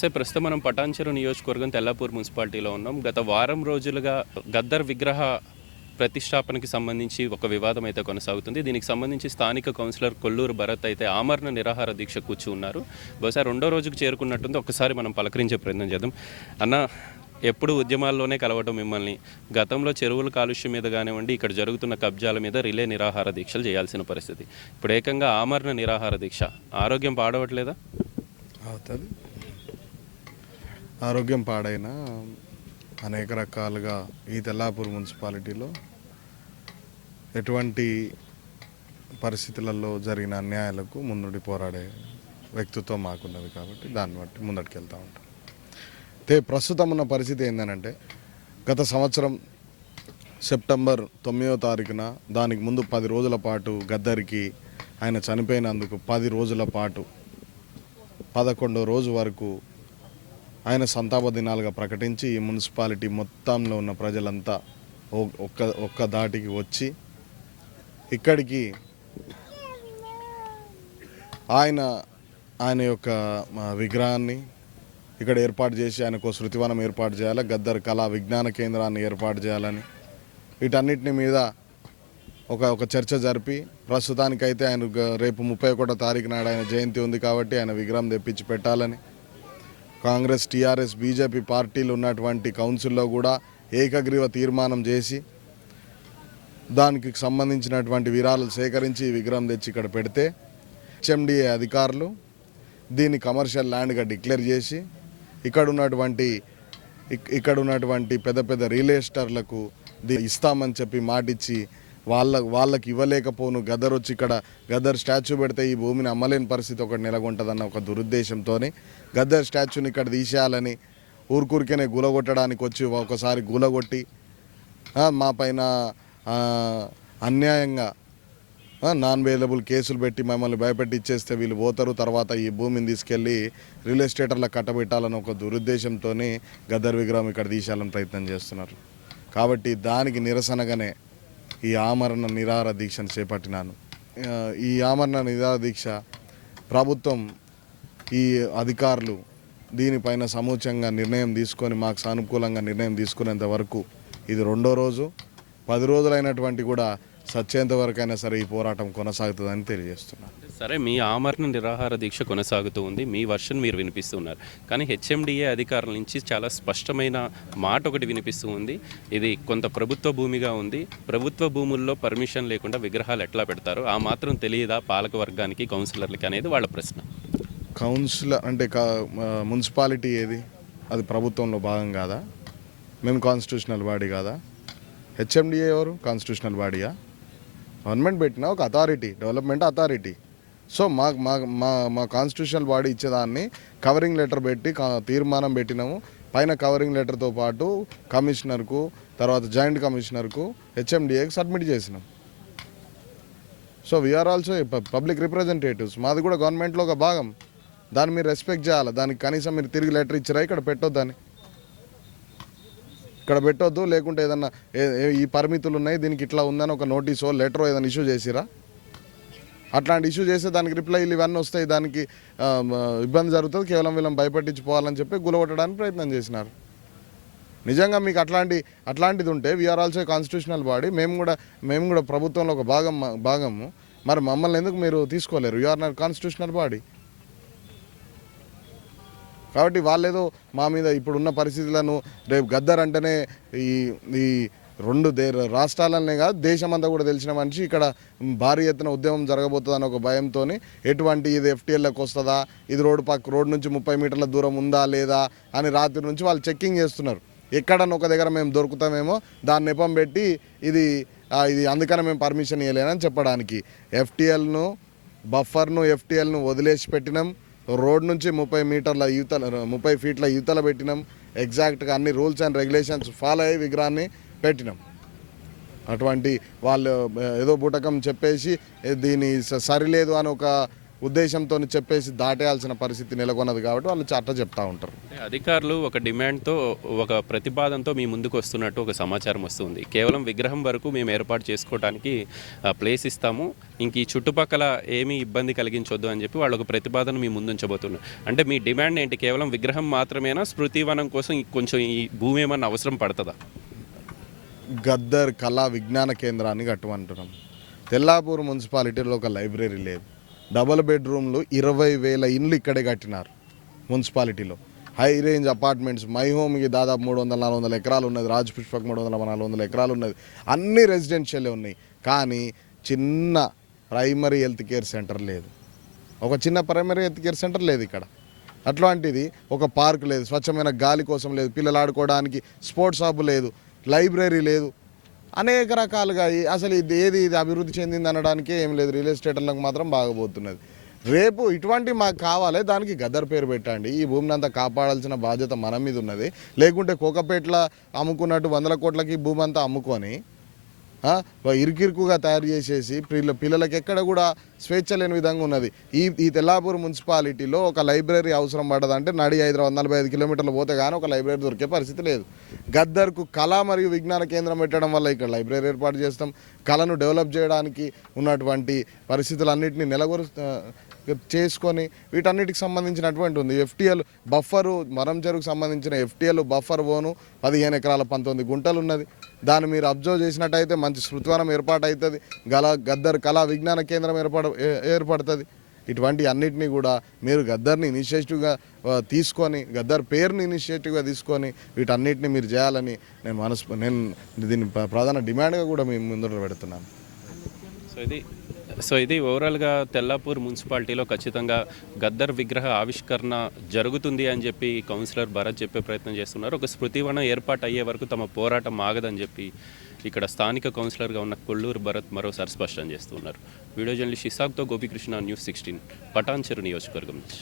నమస్తే ప్రస్తుతం మనం పటాన్చెరు నియోజకవర్గం తెల్లాపూర్ మున్సిపాలిటీలో ఉన్నాం. గత వారం రోజులుగా గద్దర్ విగ్రహ ప్రతిష్టాపనకి సంబంధించి ఒక వివాదం అయితే కొనసాగుతుంది. దీనికి సంబంధించి స్థానిక కౌన్సిలర్ కొల్లూరు భరత్ అయితే ఆమరణ నిరాహార దీక్ష కూర్చు ఉన్నారు బహుశా రెండో రోజుకు చేరుకున్నట్టుంది. ఒకసారి మనం పలకరించే ప్రయత్నం చేద్దాం. అన్న ఎప్పుడు ఉద్యమాల్లోనే కలవటం మిమ్మల్ని గతంలో చెరువుల కాలుష్యం మీద కానివ్వండి ఇక్కడ జరుగుతున్న కబ్జాల మీద రిలే నిరాహార దీక్షలు చేయాల్సిన పరిస్థితి. ఇప్పుడు ఏకంగా ఆమరణ నిరాహార దీక్ష ఆరోగ్యం పాడవట్లేదా? అవుతుంది. ఆరోగ్యం పాడైన అనేక రకాలుగా ఈ తెల్లాపూర్ మున్సిపాలిటీలో ఎటువంటి పరిస్థితులలో జరిగిన అన్యాయాలకు ముందుండి పోరాడే వ్యక్తిత్వం మాకున్నది కాబట్టి దాన్ని బట్టి ముందటికి వెళ్తూ ఉంటాం. అయితే ప్రస్తుతం ఉన్న పరిస్థితి ఏంటంటే గత సంవత్సరం సెప్టెంబర్ తొమ్మిదో తారీఖున దానికి ముందు పది రోజుల పాటు గద్దరికి ఆయన చనిపోయినందుకు పది రోజుల పాటు పదకొండో రోజు వరకు ఆయన సంతాప దినాలుగా ప్రకటించి ఈ మున్సిపాలిటీ మొత్తంలో ఉన్న ప్రజలంతా ఒ- ఒక్క ఒక్క దాటికి వచ్చి ఇక్కడికి ఆయన ఆయన యొక్క విగ్రహాన్ని ఇక్కడ ఏర్పాటు చేసి ఆయనకు శృతివనం ఏర్పాటు చేయాలి గద్దర్ కళా విజ్ఞాన కేంద్రాన్ని ఏర్పాటు చేయాలని. వీటన్నిటిని మీద ఒక ఒక చర్చ జరిపి ప్రస్తుతానికైతే ఆయన రేపు ముప్పై ఒకటో తారీఖు నాడు ఆయన జయంతి ఉంది కాబట్టి ఆయన విగ్రహం తెప్పించి పెట్టాలని. కాంగ్రెస్ టీఆర్ఎస్ బీజేపీ పార్టీలు ఉన్నటువంటి కౌన్సిల్లో కూడా ఏకగ్రీవ తీర్మానం చేసి దానికి సంబంధించినటువంటి విరాలు సేకరించి విగ్రహం తెచ్చి ఇక్కడ పెడితే హెచ్ఎండిఏ అధికారులు దీన్ని కమర్షియల్ ల్యాండ్గా డిక్లేర్ చేసి ఇక్కడ ఉన్నటువంటి ఇక్కడ ఉన్నటువంటి పెద్ద పెద్ద రియల్ ఎస్టర్లకు ఇస్తామని చెప్పి మాటిచ్చి వాళ్ళ వాళ్ళకి ఇవ్వలేకపోను గదర్ వచ్చి ఇక్కడ గదర్ స్టాచ్యూ పెడితే ఈ భూమిని అమ్మలేని పరిస్థితి ఒకటి నెలకొంటుందన్న ఒక దురుద్దేశంతో గద్దర్ స్టాచ్యూని ఇక్కడ తీసేయాలని ఊరికూరికనే గులగొట్టడానికి వచ్చి ఒకసారి గులగొట్టి మా పైన అన్యాయంగా నాన్ వేలబుల్ కేసులు పెట్టి మమ్మల్ని భయపెట్టి ఇచ్చేస్తే వీళ్ళు పోతారు. తర్వాత ఈ భూమిని తీసుకెళ్ళి రియల్ ఎస్టేటర్లకు కట్టబెట్టాలని ఒక దురుద్దేశంతో గద్దర్ విగ్రహం ఇక్కడ తీసేయాలని ప్రయత్నం చేస్తున్నారు. కాబట్టి దానికి నిరసనగానే ఈ ఆమరణ నిరాహార దీక్షను చేపట్టినాను. ఈ ఆమరణ నిరాహార దీక్ష ప్రభుత్వం ఈ అధికారులు దీనిపైన సమూచంగా నిర్ణయం తీసుకొని మాకు సానుకూలంగా నిర్ణయం తీసుకునేంత వరకు ఇది రెండో రోజు. పది రోజులైనటువంటి కూడా సచ్చేంత వరకైనా సరే ఈ పోరాటం కొనసాగుతుందని తెలియజేస్తున్నాను సరే మీ ఆమరణ నిరాహార దీక్ష కొనసాగుతూ ఉంది. మీ వర్షన్ మీరు వినిపిస్తున్నారు. కానీ హెచ్ఎండిఏ అధికారుల నుంచి చాలా స్పష్టమైన మాట ఒకటి వినిపిస్తూ ఉంది. ఇది కొంత ప్రభుత్వ భూమిగా ఉంది. ప్రభుత్వ భూముల్లో పర్మిషన్ లేకుండా విగ్రహాలు ఎట్లా పెడతారు? ఆ మాత్రం తెలియదా? పాలక వర్గానికి కౌన్సిలర్లకి అనేది వాళ్ళ ప్రశ్న. కౌన్సిల్ అంటే మున్సిపాలిటీ ఏది? అది ప్రభుత్వంలో భాగం కాదా? మేము కాన్స్టిట్యూషనల్ బాడీ కాదా? హెచ్ఎండిఏ ఎవరు? కాన్స్టిట్యూషనల్ బాడీయా? గవర్నమెంట్ పెట్టిన ఒక అథారిటీ డెవలప్మెంట్ అథారిటీ. సో మా మా మా మా కాన్స్టిట్యూషనల్ బాడీ ఇచ్చేదాన్ని కవరింగ్ లెటర్ పెట్టి తీర్మానం పెట్టినాము. పైన కవరింగ్ లెటర్తో పాటు కమిషనర్కు తర్వాత జాయింట్ కమిషనర్కు హెచ్ఎండిఏకి సబ్మిట్ చేసినాం. So we are also public representatives మాది కూడా గవర్నమెంట్లో ఒక భాగం. దాన్ని మీరు రెస్పెక్ట్ చేయాలి. దానికి కనీసం మీరు తిరిగి లెటర్ ఇచ్చారా ఇక్కడ పెట్టొద్దని ఇక్కడ పెట్టొద్దు లేకుంటే ఏదన్నా ఏ- ఈ పరిమితులు ఉన్నాయి దీనికి ఇట్లా ఉందని ఒక నోటీసో లెటరో ఏదైనా ఇష్యూ చేసిరా? అట్లాంటి ఇష్యూ చేస్తే దానికి రిప్లైలు ఇవన్నీ వస్తాయి దానికి ఇబ్బంది జరుగుతుంది కేవలం వీళ్ళని భయపట్టించిపోవాలని చెప్పి గులగొట్టడానికి ప్రయత్నం చేసినారు. నిజంగా మీకు అట్లాంటి అట్లాంటిది ఉంటే వీఆర్ ఆల్సో కాన్స్టిట్యూషనల్ బాడీ మేము కూడా మేము కూడా ప్రభుత్వంలో ఒక భాగం భాగము. మరి మమ్మల్ని ఎందుకు మీరు తీసుకోలేరు? యూఆర్ నాట్ కాన్స్టిట్యూషనల్ బాడీ కాబట్టి వాళ్ళేదో మా మీద ఇప్పుడున్న పరిస్థితులను రేపు గద్దర్ అంటేనే ఈ ఈ రెండు దే రాష్ట్రాలనే కాదు దేశమంతా కూడా తెలిసిన మనిషి. ఇక్కడ భారీ ఎత్తున ఉద్యమం జరగబోతుందని ఒక భయంతో ఎటువంటి ఇది ఎఫ్టీఎల్లోకి వస్తుందా ఇది రోడ్డు పక్క రోడ్ నుంచి ముప్పై మీటర్ల దూరం ఉందా లేదా అని రాత్రి నుంచి వాళ్ళు చెక్కింగ్ చేస్తున్నారు. ఎక్కడన్నా ఒక దగ్గర మేము దొరుకుతామేమో దాన్ని నెపం పెట్టి ఇది ఇది అందుకనే మేము పర్మిషన్ ఇవ్వలేనని చెప్పడానికి. ఎఫ్టీఎల్ను బఫర్ను ఎఫ్టీఎల్ను వదిలేసి పెట్టినాం. రోడ్ నుంచి ముప్పై మీటర్ల యూతల ముప్పై ఫీట్ల యూతల పెట్టినాం. ఎగ్జాక్ట్గా అన్ని రూల్స్ అండ్ రెగ్యులేషన్స్ ఫాలో అయ్యి విగ్రహాన్ని పెట్టినాం. అటువంటి వాళ్ళు ఏదో బూటకం చెప్పేసి దీని స- సరిలేదు అని ఒక ఉద్దేశంతో చెప్పేసి దాటేయాల్సిన పరిస్థితి నెలకొన్నది కాబట్టి వాళ్ళు అట్లా చెప్తా ఉంటారు. అధికారులు ఒక డిమాండ్తో ఒక ప్రతిపాదనతో మీ ముందుకు వస్తున్నట్టు ఒక సమాచారం వస్తుంది. కేవలం విగ్రహం వరకు మేము ఏర్పాటు చేసుకోవడానికి ప్లేస్ ఇస్తాము. ఇంక ఈ చుట్టుపక్కల ఏమీ ఇబ్బంది కలిగించొద్దు అని చెప్పి వాళ్ళు ఒక ప్రతిపాదన మీ ముందు ఉంచబోతున్నారు అంటే మీ డిమాండ్ ఏంటి? కేవలం విగ్రహం మాత్రమేనా? స్మృతివనం కోసం కొంచెం ఈ భూమి ఏమన్నా అవసరం పడుతుందా? గద్దర్ కళా విజ్ఞాన కేంద్రాన్ని కట్టమంటున్నాం. తెల్లాపూర్ మున్సిపాలిటీలో ఒక లైబ్రరీ లేదు. డబల్ బెడ్రూమ్లు ఇరవై వేల ఇండ్లు ఇక్కడే కట్టినారు మున్సిపాలిటీలో. హై రేంజ్ అపార్ట్మెంట్స్ మై హోమ్కి దాదాపు మూడు వందల నాలుగు వందల ఎకరాలు ఉన్నది. రాజ్ పుష్పక్ మూడు వందల నాలుగు వందల ఎకరాలు ఉన్నది. అన్ని రెసిడెన్షియలే ఉన్నాయి. కానీ చిన్న ప్రైమరీ హెల్త్ కేర్ సెంటర్ లేదు. ఒక చిన్న ప్రైమరీ హెల్త్ కేర్ సెంటర్ లేదు ఇక్కడ. అట్లాంటిది ఒక పార్క్ లేదు. స్వచ్ఛమైన గాలి కోసం లేదు. పిల్లలు ఆడుకోవడానికి స్పోర్ట్స్ హబ్ లేదు. లైబ్రరీ లేదు. అనేక రకాలుగా ఈ- అసలు ఇది ఏది ఇది అభివృద్ధి చెందింది అనడానికి ఏం లేదు. రియల్ ఎస్టేట్లకు మాత్రం బాగపోతున్నది రేపు ఇటువంటి మాకు కావాలి దానికి గద్దర్ పేరు పెట్టండి. ఈ భూమిని అంతా కాపాడాల్సిన బాధ్యత మన మీద ఉన్నది. లేకుంటే కోకపేట్ల అమ్ముకున్నట్టు వందల కోట్లకి భూమి అంతా అమ్ముకొని ఇరుకిరుకుగా తయారు చేసేసి పిల్ల పిల్లలకి ఎక్కడ కూడా స్వేచ్ఛ లేని విధంగా ఉన్నది. ఈ ఈ తెల్లాపూర్ మున్సిపాలిటీలో ఒక లైబ్రరీ అవసరం పడదంటే నడి ఐదు వందల నలభై ఐదు కిలోమీటర్లు పోతే కానీ ఒక లైబ్రరీ దొరికే పరిస్థితి లేదు. గద్దర్కు కళ మరియు విజ్ఞాన కేంద్రం పెట్టడం వల్ల ఇక్కడ లైబ్రరీ ఏర్పాటు చేస్తాం. కళను డెవలప్ చేయడానికి ఉన్నటువంటి పరిస్థితులన్నింటినీ నెలకొరు చేసుకొని వీటన్నిటికి సంబంధించినటువంటి ఉంది. ఎఫ్టీఎల్ బఫరు మరం చెరుకు సంబంధించిన ఎఫ్టీఎల్ బఫర్ ఓను పదిహేను ఎకరాల పంతొమ్మిది గుంటలు ఉన్నది దాన్ని మీరు అబ్జర్వ్ చేసినట్టయితే మంచి శృత్వనం ఏర్పాటు అవుతుంది గల గద్దర్ కళా విజ్ఞాన కేంద్రం ఏర్పడ ఏర్పడుతుంది. ఇటువంటి అన్నిటినీ కూడా మీరు గద్దర్ని ఇనిషియేటివ్గా తీసుకొని గద్దర్ పేరుని ఇనిషియేటివ్గా తీసుకొని వీటన్నిటిని మీరు చేయాలని నేను మనసు నేను దీన్ని ప్ర- ప్రధాన డిమాండ్గా కూడా మీ ముందర పెడుతున్నాను. సో ఇది సో ఇది ఓవరాల్గా తెల్లాపూర్ మున్సిపాలిటీలో ఖచ్చితంగా గద్దర్ విగ్రహ ఆవిష్కరణ జరుగుతుంది అని చెప్పి కౌన్సిలర్ భరత్ చెప్పే ప్రయత్నం చేస్తున్నారు. ఒక స్మృతివనం ఏర్పాటు అయ్యే వరకు తమ పోరాటం ఆగదని చెప్పి ఇక్కడ స్థానిక కౌన్సిలర్గా ఉన్న కొల్లూరు భరత్ మరోసారి స్పష్టం చేస్తున్నారు. వీడియో జర్నలిస్ట్ ఇసాక్తో గోపికృష్ణ న్యూస్ సిక్స్టీన్ పటాన్చెరు నియోజకవర్గం నుంచి.